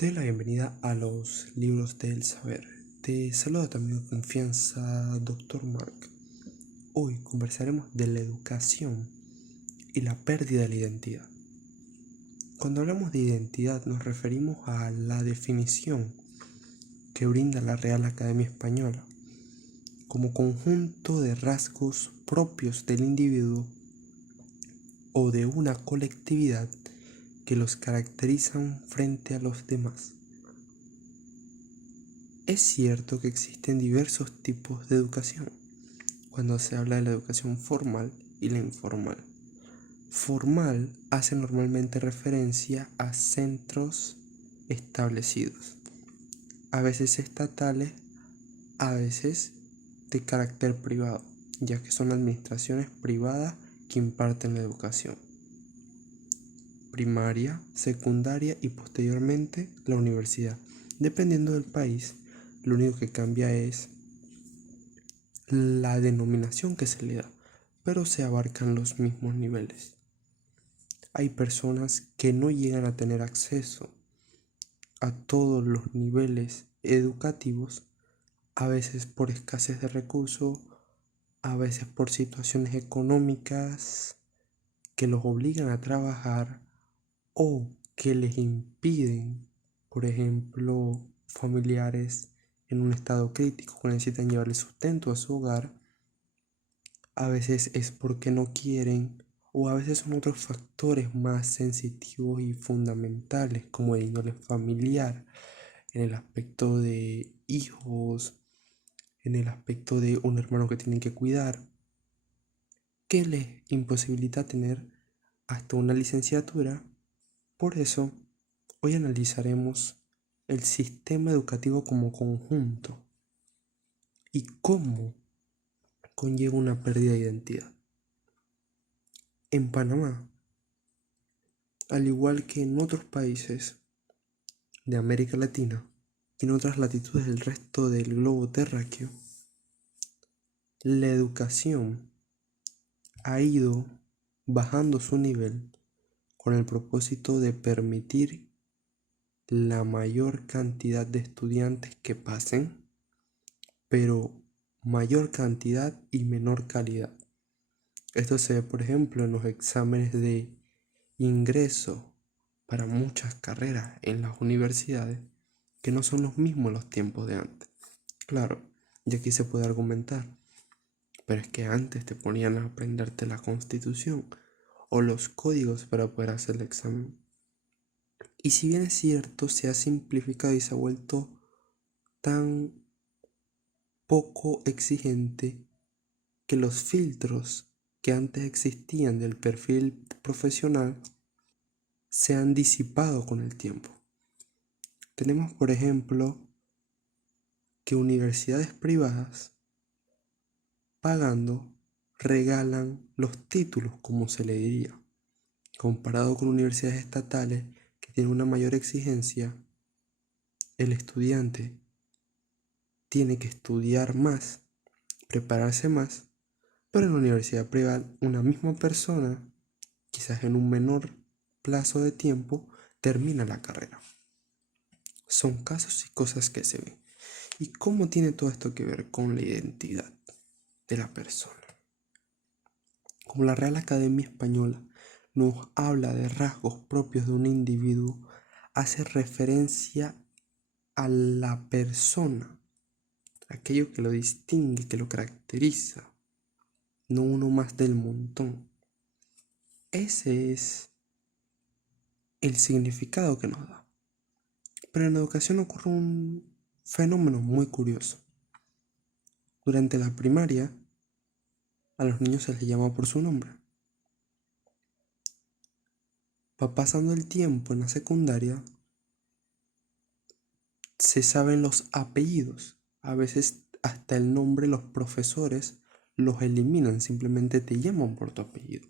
Te doy la bienvenida a los libros del saber. Te saluda tu amigo de confianza, Dr. Mark. Hoy conversaremos de la educación y la pérdida de la identidad. Cuando hablamos de identidad nos referimos a la definición que brinda la Real Academia Española como conjunto de rasgos propios del individuo o de una colectividad que los caracterizan frente a los demás. Es cierto que existen diversos tipos de educación cuando se habla de la educación formal y la informal. Formal hace normalmente referencia a centros establecidos, a veces estatales, a veces de carácter privado, ya que son administraciones privadas que imparten la educación primaria, secundaria y posteriormente la universidad. Dependiendo del país, lo único que cambia es la denominación que se le da, pero se abarcan los mismos niveles. Hay personas que no llegan a tener acceso a todos los niveles educativos, a veces por escasez de recursos, a veces por situaciones económicas que los obligan a trabajar o que les impiden, por ejemplo, familiares en un estado crítico que necesitan llevarle sustento a su hogar. A veces es porque no quieren o a veces son otros factores más sensitivos y fundamentales como el índole familiar, en el aspecto de hijos, en el aspecto de un hermano que tienen que cuidar, que les imposibilita tener hasta una licenciatura. Por eso, hoy analizaremos el sistema educativo como conjunto y cómo conlleva una pérdida de identidad. En Panamá, al igual que en otros países de América Latina y en otras latitudes del resto del globo terráqueo, la educación ha ido bajando su nivel con el propósito de permitir la mayor cantidad de estudiantes que pasen, pero mayor cantidad y menor calidad. Esto se ve, por ejemplo, en los exámenes de ingreso para muchas carreras en las universidades, que no son los mismos en los tiempos de antes. Claro, y aquí se puede argumentar, pero es que antes te ponían a aprenderte la Constitución o los códigos para poder hacer el examen. Y si bien es cierto, se ha simplificado y se ha vuelto tan poco exigente que los filtros que antes existían del perfil profesional se han disipado con el tiempo. Tenemos, por ejemplo, que universidades privadas, pagando, regalan los títulos, como se le diría. Comparado con universidades estatales que tienen una mayor exigencia, el estudiante tiene que estudiar más, prepararse más, pero en la universidad privada una misma persona, quizás en un menor plazo de tiempo, termina la carrera. Son casos y cosas que se ven. ¿Y cómo tiene todo esto que ver con la identidad de la persona? Como la Real Academia Española nos habla de rasgos propios de un individuo, hace referencia a la persona, aquello que lo distingue, que lo caracteriza, no uno más del montón. Ese es el significado que nos da. Pero en la educación ocurre un fenómeno muy curioso. Durante la primaria, a los niños se les llama por su nombre. Va pasando el tiempo en la secundaria, se saben los apellidos. A veces hasta el nombre los profesores los eliminan, simplemente te llaman por tu apellido.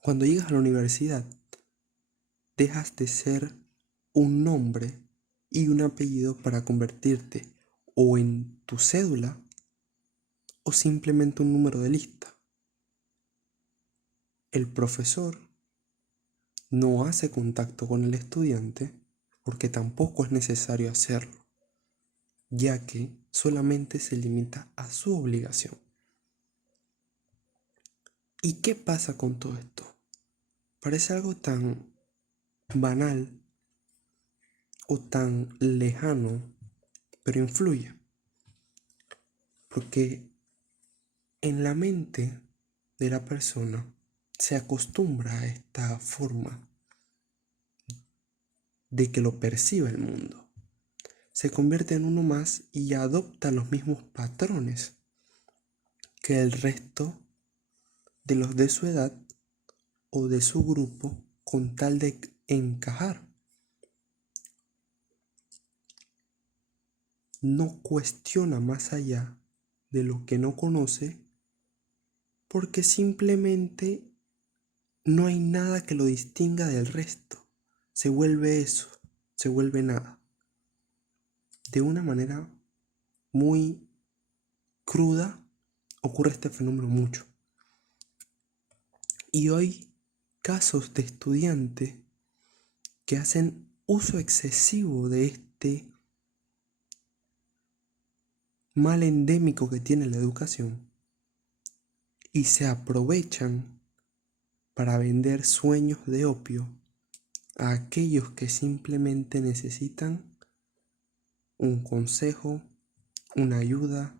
Cuando llegas a la universidad, dejas de ser un nombre y un apellido para convertirte o en tu cédula o simplemente un número de lista. El profesor no hace contacto con el estudiante porque tampoco es necesario hacerlo, ya que solamente se limita a su obligación. ¿Y qué pasa con todo esto? Parece algo tan banal o tan lejano, pero influye, porque en la mente de la persona se acostumbra a esta forma de que lo percibe el mundo. Se convierte en uno más y adopta los mismos patrones que el resto de los de su edad o de su grupo con tal de encajar. No cuestiona más allá de lo que no conoce porque simplemente no hay nada que lo distinga del resto. Se vuelve eso, se vuelve nada. De una manera muy cruda ocurre este fenómeno mucho. Y hoy casos de estudiantes que hacen uso excesivo de este mal endémico que tiene la educación y se aprovechan para vender sueños de opio a aquellos que simplemente necesitan un consejo, una ayuda,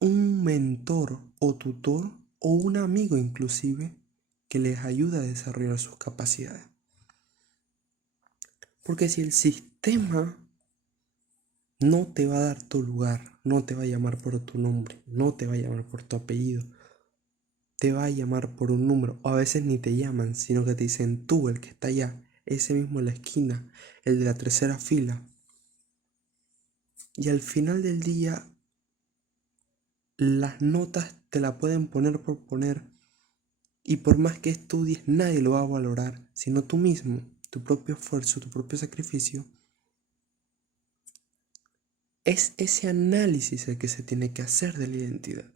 un mentor o tutor o un amigo inclusive que les ayude a desarrollar sus capacidades. Porque si el sistema no te va a dar tu lugar, no te va a llamar por tu nombre, no te va a llamar por tu apellido, te va a llamar por un número, o a veces ni te llaman, sino que te dicen tú, el que está allá, ese mismo en la esquina, el de la tercera fila. Y al final del día, las notas te la pueden poner por poner, y por más que estudies, nadie lo va a valorar, sino tú mismo, tu propio esfuerzo, tu propio sacrificio. Es ese análisis el que se tiene que hacer de la identidad.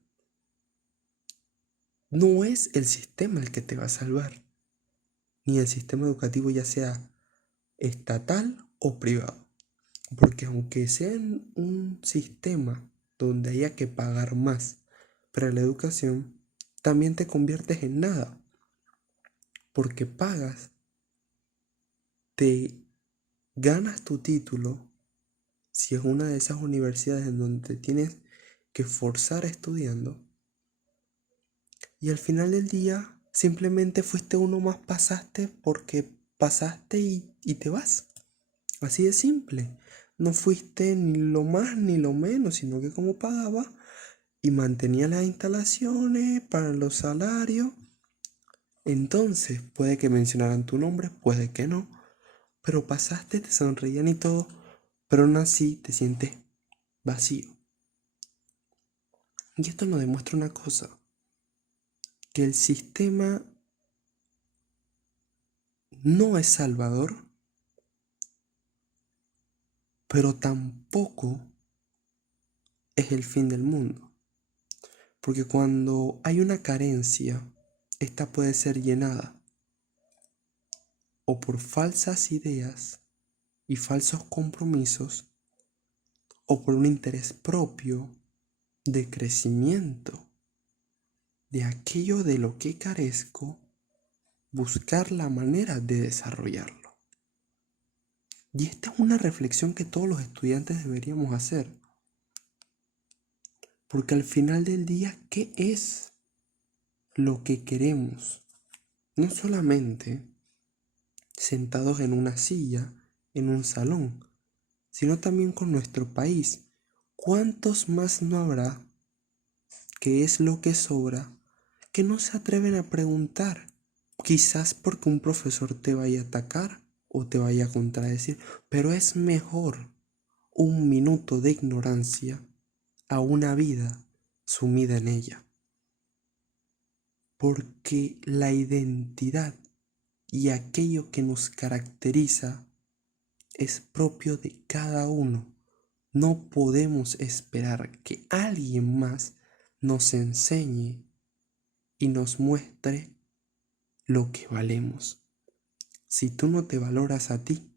No es el sistema el que te va a salvar, ni el sistema educativo ya sea estatal o privado. Porque aunque sea en un sistema donde haya que pagar más para la educación, también te conviertes en nada. Porque pagas, te ganas tu título, si es una de esas universidades en donde te tienes que forzar estudiando, y al final del día simplemente fuiste uno más, pasaste porque pasaste y te vas. Así de simple. No fuiste ni lo más ni lo menos, sino que como pagaba y mantenía las instalaciones para los salarios. Entonces puede que mencionaran tu nombre, puede que no, pero pasaste, te sonreían y todo, pero aún así te sientes vacío. Y esto nos demuestra una cosa, que el sistema no es salvador, pero tampoco es el fin del mundo. Porque cuando hay una carencia, esta puede ser llenada o por falsas ideas y falsos compromisos o por un interés propio de crecimiento de aquello de lo que carezco, buscar la manera de desarrollarlo. Y esta es una reflexión que todos los estudiantes deberíamos hacer. Porque al final del día, ¿qué es lo que queremos? No solamente sentados en una silla, en un salón, sino también con nuestro país. ¿Cuántos más no habrá, que es lo que sobra, que no se atreven a preguntar? Quizás porque un profesor te vaya a atacar o te vaya a contradecir, pero es mejor un minuto de ignorancia a una vida sumida en ella. Porque la identidad y aquello que nos caracteriza es propio de cada uno. No podemos esperar que alguien más nos enseñe y nos muestre lo que valemos. Si tú no te valoras a ti,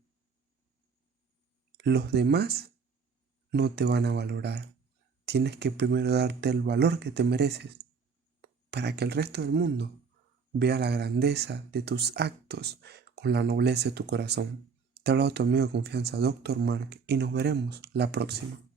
los demás no te van a valorar. Tienes que primero darte el valor que te mereces para que el resto del mundo vea la grandeza de tus actos con la nobleza de tu corazón. Te ha hablado tu amigo de confianza, Dr. Mark, y nos veremos la próxima.